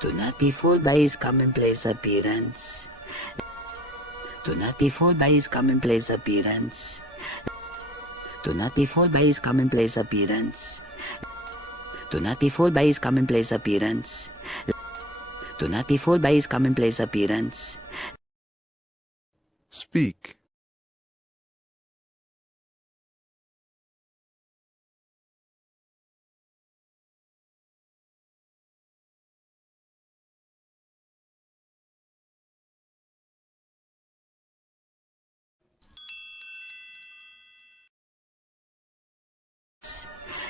Do not be fooled by his commonplace appearance. Do not be fooled by his commonplace appearance. Do not be fooled by his commonplace appearance. Do not be fooled by his commonplace appearance. Do not be fooled by his commonplace appearance. Speak.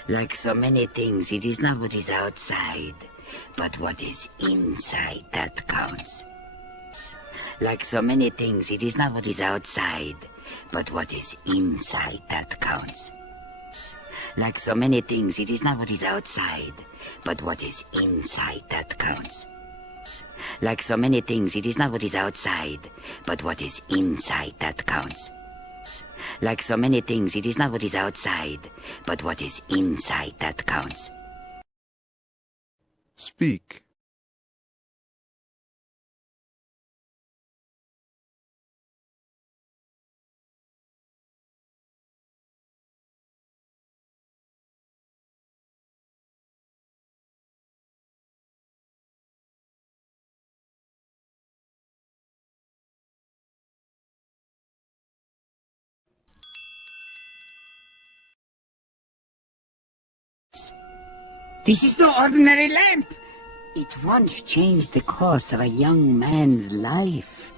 Like so many things, it is not what is outside, but what is inside that counts. Like so many things, it is not what is outside, but what is inside that counts. Like so many things, it is not what is outside, but what is inside that counts. Like so many things, it is not what is outside, but what is inside that counts. Like so many things, it is not what is outside, but what is inside that counts. Speak. This is no ordinary lamp. It once changed the course of a young man's life.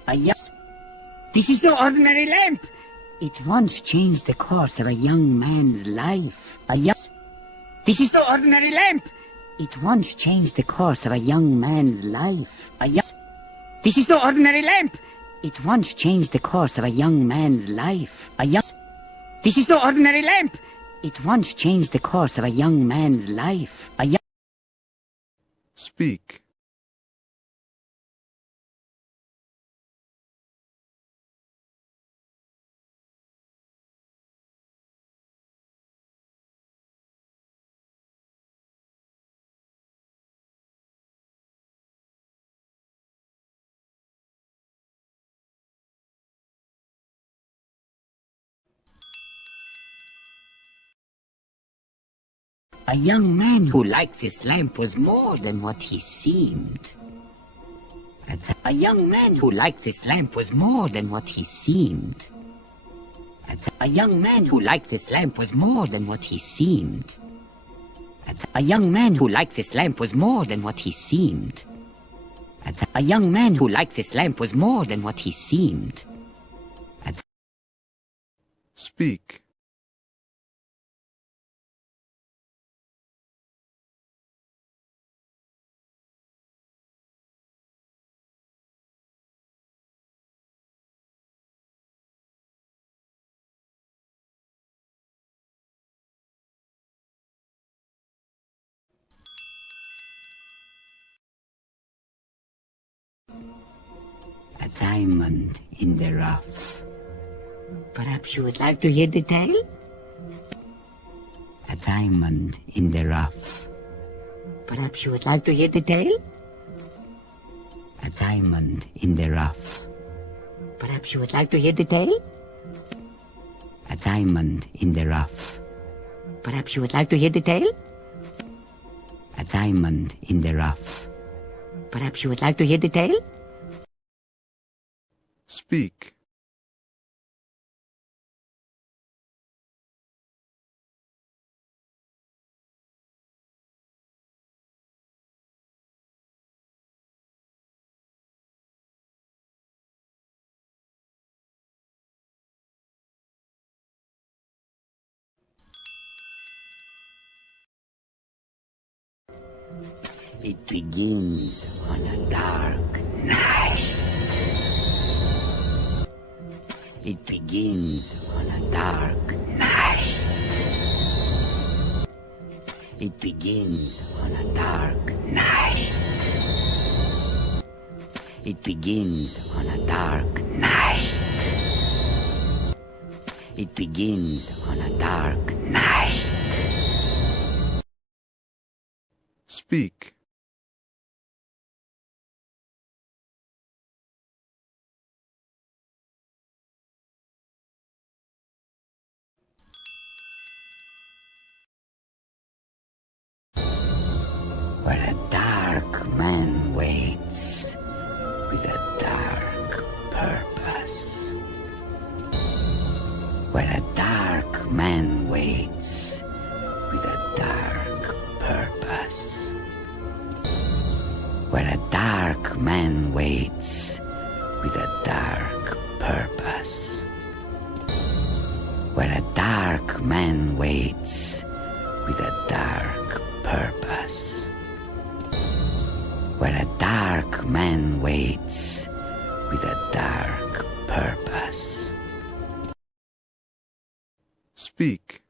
This is no ordinary lamp. It once changed the course of a young man's life. This is no ordinary lamp. It once changed the course of a young man's life. This is no ordinary lamp. It once changed the course of a young man's life. This is no ordinary lamp. It once changed the course of a young man's life. Speak. A young man who liked this lamp was more than what he seemed. A young man who liked this lamp was more than what he seemed. A young man who liked this lamp was more than what he seemed. A young man who liked this lamp was more than what he seemed. A young man who liked this lamp was more than what he seemed. Speak. A diamond in the rough. Perhaps you would like to hear the tale? A diamond in the rough. Perhaps you would like to hear the tale? A diamond in the rough. Perhaps you would like to hear the tale? A diamond in the rough. Perhaps you would like to hear the tale? A diamond in the rough. Perhaps you would like to hear the tale? Speak. It begins on a dark night. It begins on a dark night. It begins on a dark night. It begins on a dark night. It begins on a dark night. Speak. dark purpose. Where a dark man waits with a dark purpose. Where a dark man waits with a dark purpose. Speak.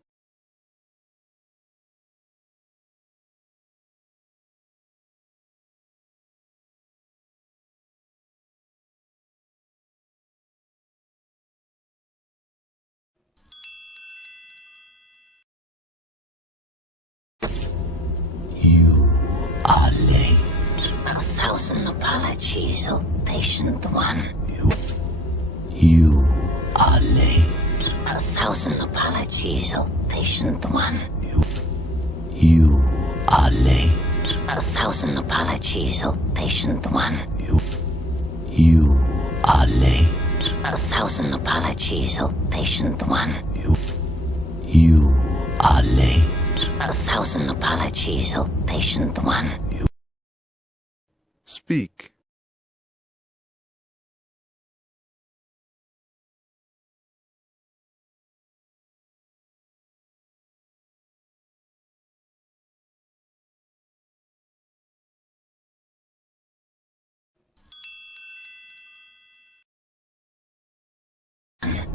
You are late. 1,000 apologies, oh patient one. You are late. 1,000 apologies, oh patient one. You are late. 1,000 apologies, oh patient one. You are late. 1,000 apologies, oh patient one. You are late. 1,000 apologies, oh patient one. Speak.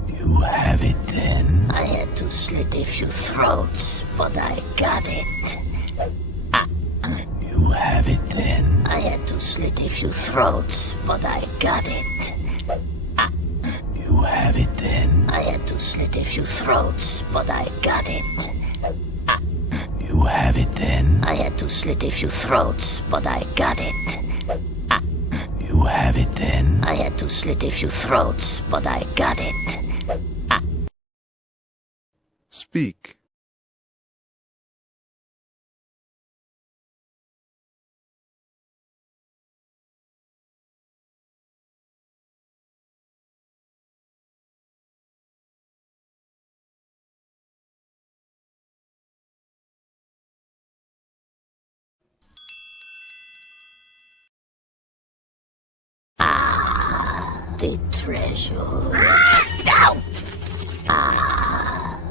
You have it then. I had to slit a few throats, but I got it. You have it then. I had to slit a few throats, but I got it. You have it then. I had to slit a few throats, but I got it. You have it then. I had to slit a few throats, but I got it. You have it then. I had to slit a few throats, but I got it. Speak. The treasure. No!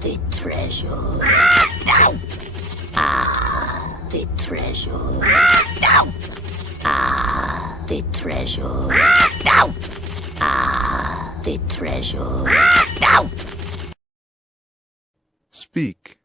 The treasure. No! The treasure. No! The treasure. No! The treasure. No! Speak.